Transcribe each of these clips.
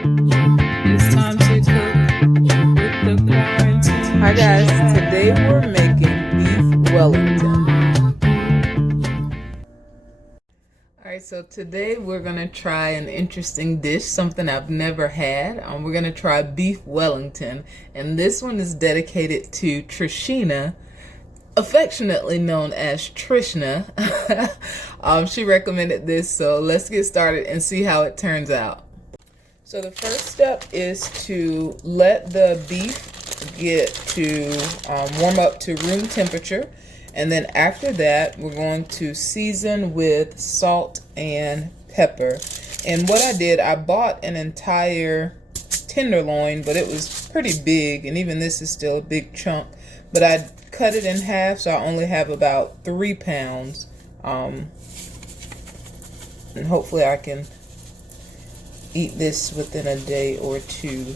It's time to cook with the quarantine. Hi guys, today we're making beef Wellington. Alright, so today we're gonna try an interesting dish, something I've never had. We're gonna try beef Wellington, and this one is dedicated to Trishina, affectionately known as Trishna. She recommended this, so let's get started and see how it turns out. So the first step is to let the beef get to warm up to room temperature, and then after that we're going to season with salt and pepper. And what I did, I bought an entire tenderloin, but it was pretty big, and even this is still a big chunk, but I cut it in half, so I only have about 3 pounds, and hopefully I can eat this within a day or two.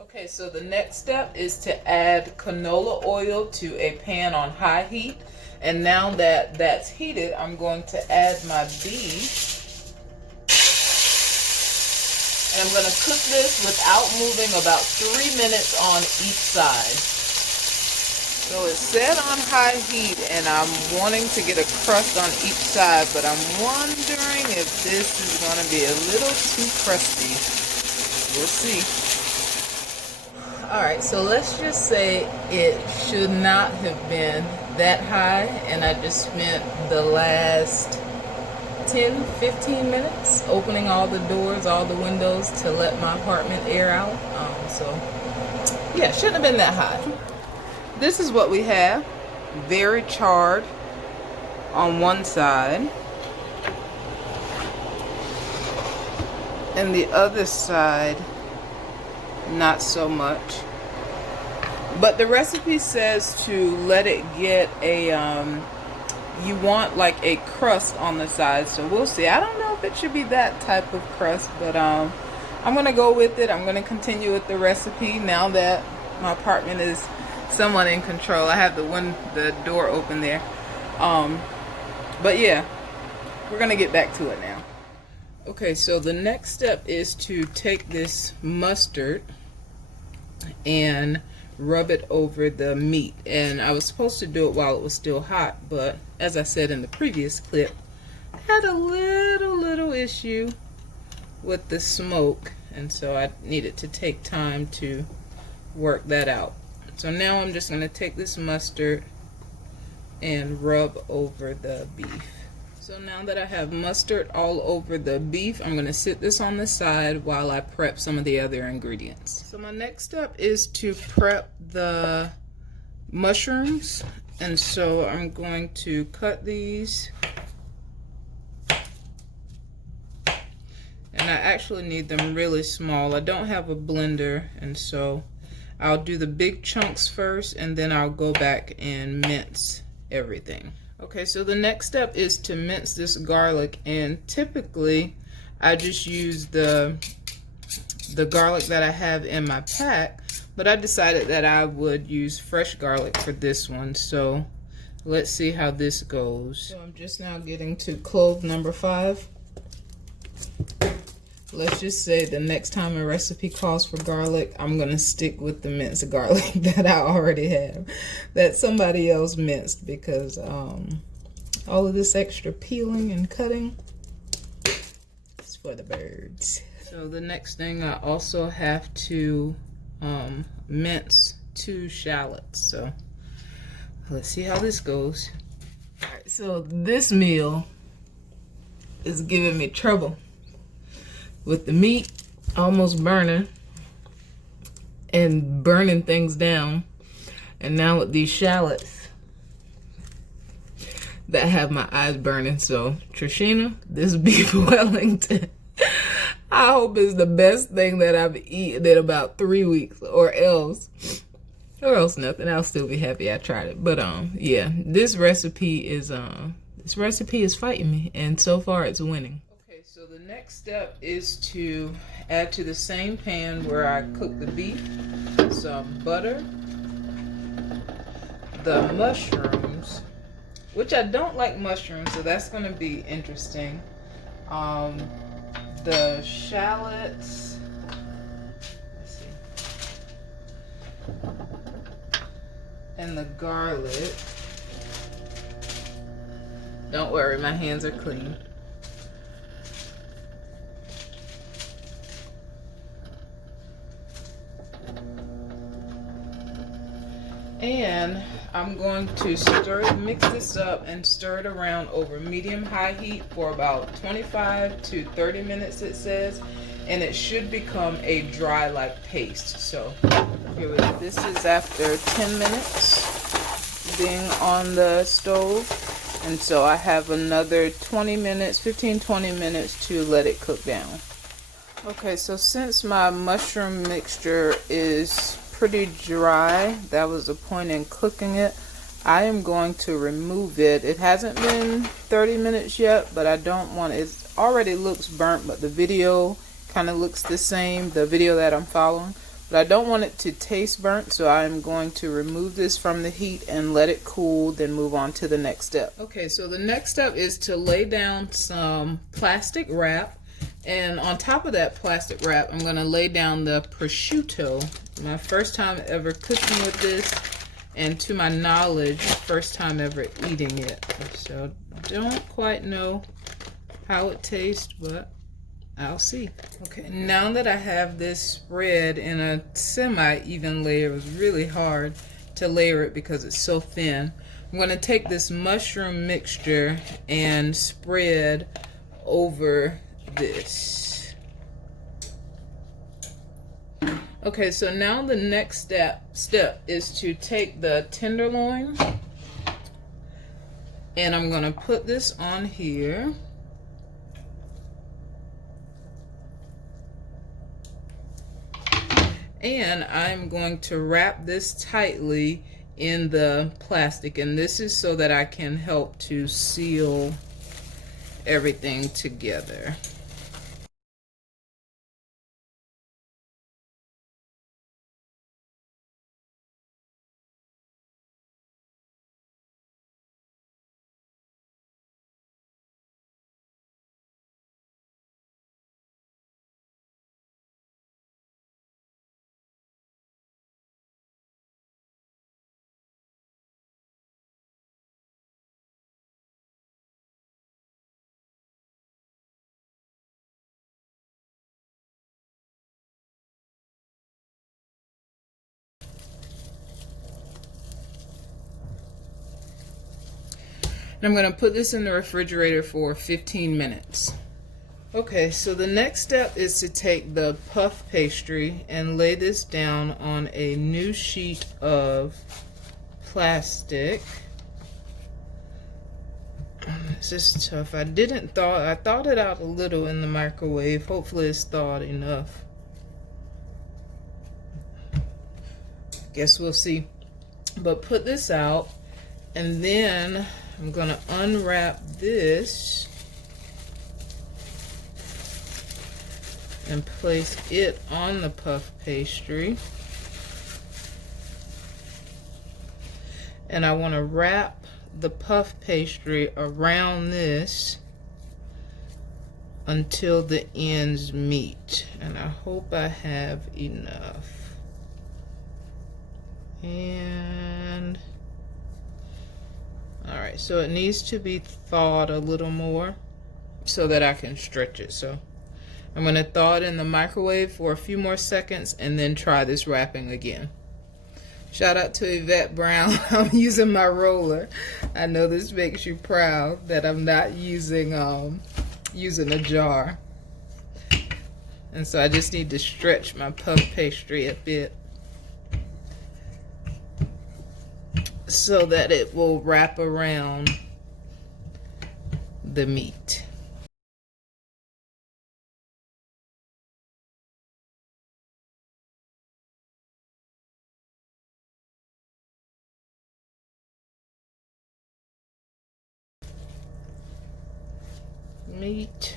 Okay, so the next step is to add canola oil to a pan on high heat, and now that that's heated, I'm going to add my beef, and I'm going to cook this without moving about 3 minutes on each side. So it's set on high heat, and I'm wanting to get a crust on each side, but I'm wondering if this is going to be a little too crusty. We'll see. Alright, so let's just say it should not have been that high, and I just spent the last 10-15 minutes opening all the doors, all the windows to let my apartment air out. So yeah, shouldn't have been that high. This is what we have. Very charred on one side, and the other side not so much. But the recipe says to let it get a you want like a crust on the side, so we'll see. I don't know if it should be that type of crust, but I'm gonna go with it. I'm gonna continue with the recipe now that my apartment is somewhat in control. I have the door open there. But yeah, we're gonna get back to it now. Okay, so the next step is to take this mustard and rub it over the meat. And I was supposed to do it while it was still hot, but as I said in the previous clip, I had a little issue with the smoke, and so I needed to take time to work that out. So now I'm just going to take this mustard and rub over the beef. So now that I have mustard all over the beef, I'm going to sit this on the side while I prep some of the other ingredients. So my next step is to prep the mushrooms, and so I'm going to cut these. And I actually need them really small. I don't have a blender, and so I'll do the big chunks first, and then I'll go back and mince everything. Okay, so the next step is to mince this garlic, and typically I just use the garlic that I have in my pack, but I decided that I would use fresh garlic for this one, so let's see how this goes. So I'm just now getting to clove number 5. Let's just say the next time a recipe calls for garlic, I'm going to stick with the minced garlic that I already have, that somebody else minced, because all of this extra peeling and cutting is for the birds. So the next thing, I also have to mince 2 shallots. So let's see how this goes. All right, so this meal is giving me trouble with the meat almost burning and burning things down, and now with these shallots that have my eyes burning. So Trishina, this beef Wellington, I hope it's the best thing that I've eaten in about 3 weeks, or else nothing. I'll still be happy I tried it. But yeah, this recipe is fighting me, and so far it's winning. So the next step is to add to the same pan where I cook the beef some butter, the mushrooms, which I don't like mushrooms, so that's going to be interesting. The shallots, and the garlic. Don't worry, my hands are clean. And I'm going to mix this up and stir it around over medium-high heat for about 25 to 30 minutes, it says. And it should become a dry like paste. So here we go. This is after 10 minutes being on the stove. And so I have another 20 minutes, 15-20 minutes to let it cook down. Okay, so since my mushroom mixture is pretty dry, that was the point in cooking it, I am going to remove it. It hasn't been 30 minutes yet, but I don't want it. It already looks burnt, but the video kind of looks the same, the video that I'm following. But I don't want it to taste burnt, so I'm going to remove this from the heat and let it cool, then move on to the next step. Okay, so the next step is to lay down some plastic wrap. And on top of that plastic wrap, I'm going to lay down the prosciutto. My first time ever cooking with this, and to my knowledge, first time ever eating it. So don't quite know how it tastes, but I'll see. Okay, now that I have this spread in a semi-even layer, it was really hard to layer it because it's so thin. I'm going to take this mushroom mixture and spread over this. Okay, so now the next step is to take the tenderloin, and I'm going to put this on here. And I'm going to wrap this tightly in the plastic, and this is so that I can help to seal everything together. And I'm going to put this in the refrigerator for 15 minutes. Okay, so the next step is to take the puff pastry and lay this down on a new sheet of plastic. This is tough. I thawed it out a little in the microwave. Hopefully it's thawed enough. Guess we'll see. But put this out, and then I'm going to unwrap this and place it on the puff pastry. And I want to wrap the puff pastry around this until the ends meet. And I hope I have enough. And alright, so it needs to be thawed a little more so that I can stretch it. So I'm going to thaw it in the microwave for a few more seconds and then try this wrapping again. Shout out to Yvette Brown. I'm using my roller. I know this makes you proud that I'm not using a jar. And so I just need to stretch my puff pastry a bit so that it will wrap around the meat. Meat,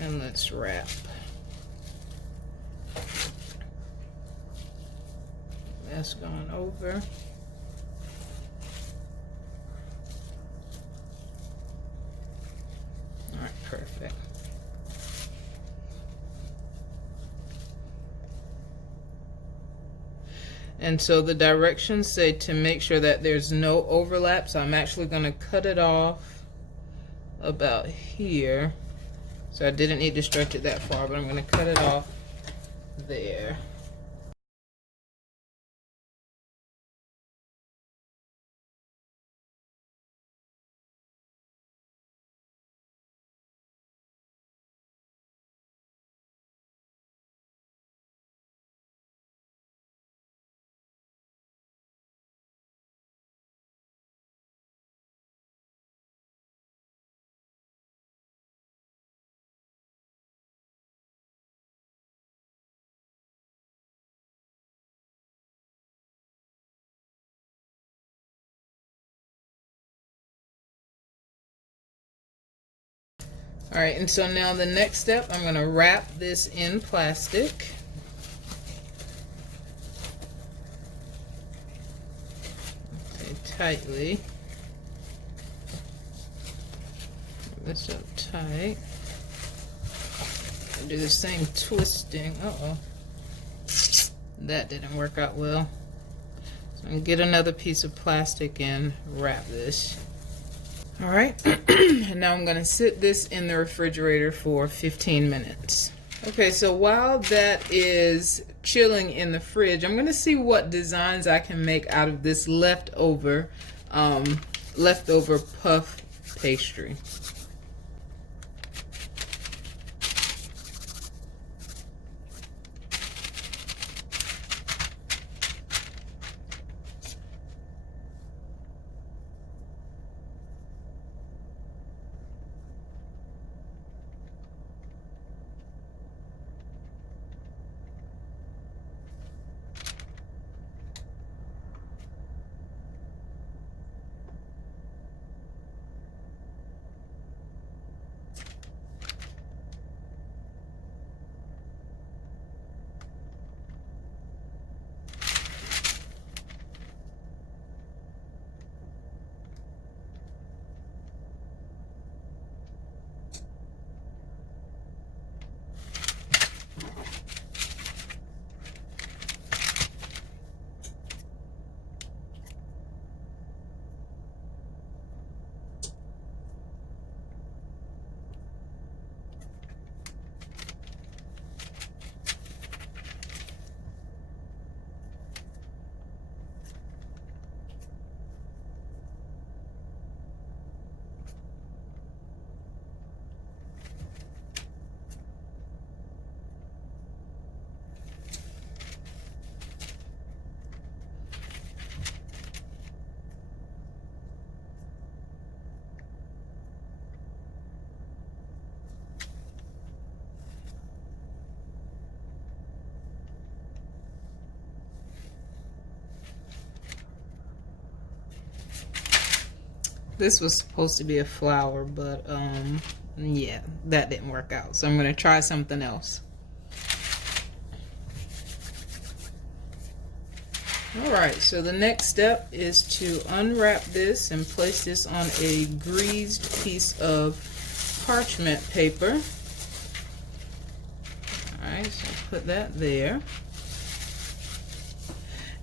and let's wrap. That's going over. All right, perfect. And so the directions say to make sure that there's no overlap. So I'm actually going to cut it off about here. So I didn't need to stretch it that far, but I'm going to cut it off there. All right, and so now the next step, I'm going to wrap this in plastic. Okay, tightly. Put this up tight. Do the same twisting. Uh-oh. That didn't work out well. So I'm going to get another piece of plastic and wrap this. All right, and now I'm going to sit this in the refrigerator for 15 minutes. Okay, so while that is chilling in the fridge, I'm going to see what designs I can make out of this leftover puff pastry. This was supposed to be a flower, but yeah, that didn't work out. So I'm going to try something else. All right, so the next step is to unwrap this and place this on a greased piece of parchment paper. All right, so put that there.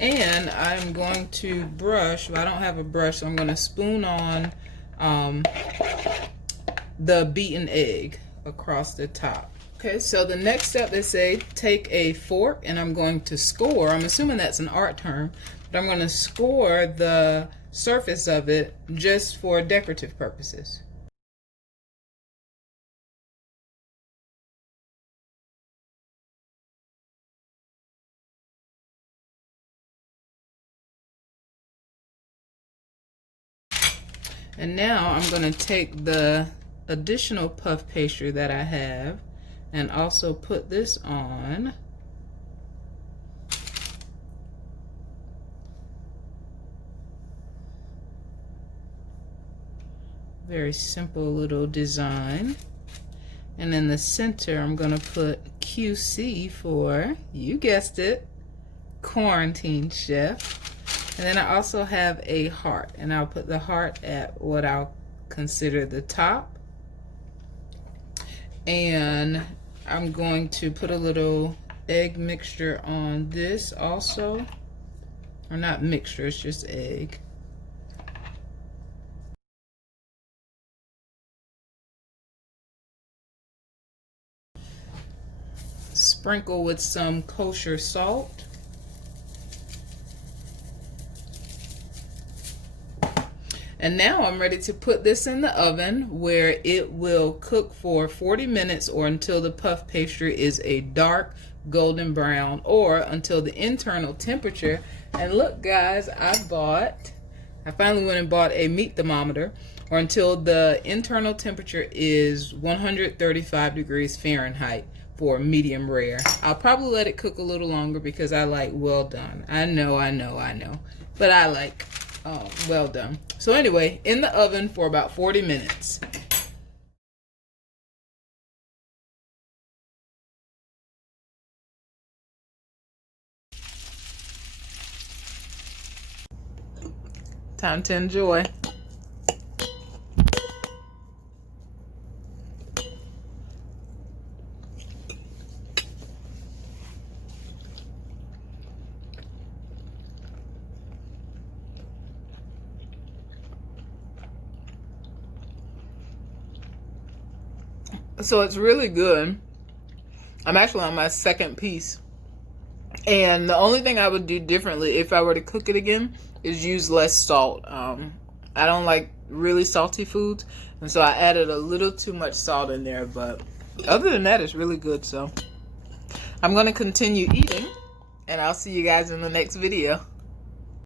And I'm going to brush, well, I don't have a brush, so I'm going to spoon on the beaten egg across the top. Okay, so the next step, they say take a fork and I'm going to score, I'm assuming that's an art term, but I'm going to score the surface of it just for decorative purposes. And now I'm going to take the additional puff pastry that I have and also put this on. Very simple little design. And in the center, I'm going to put QC for, you guessed it, Quarantine Chef. And then I also have a heart, and I'll put the heart at what I'll consider the top. And I'm going to put a little egg mixture on this also. Or not mixture, it's just egg. Sprinkle with some kosher salt. And now I'm ready to put this in the oven where it will cook for 40 minutes or until the puff pastry is a dark golden brown, or until the internal temperature. And look guys, I finally went and bought a meat thermometer, or until the internal temperature is 135 degrees Fahrenheit for medium rare. I'll probably let it cook a little longer because I like well done. I know. But I like well done. So anyway, in the oven for about 40 minutes. Time to enjoy. So it's really good. I'm actually on my second piece. And the only thing I would do differently if I were to cook it again is use less salt. I don't like really salty foods, and so I added a little too much salt in there. But other than that, it's really good. So I'm going to continue eating, and I'll see you guys in the next video.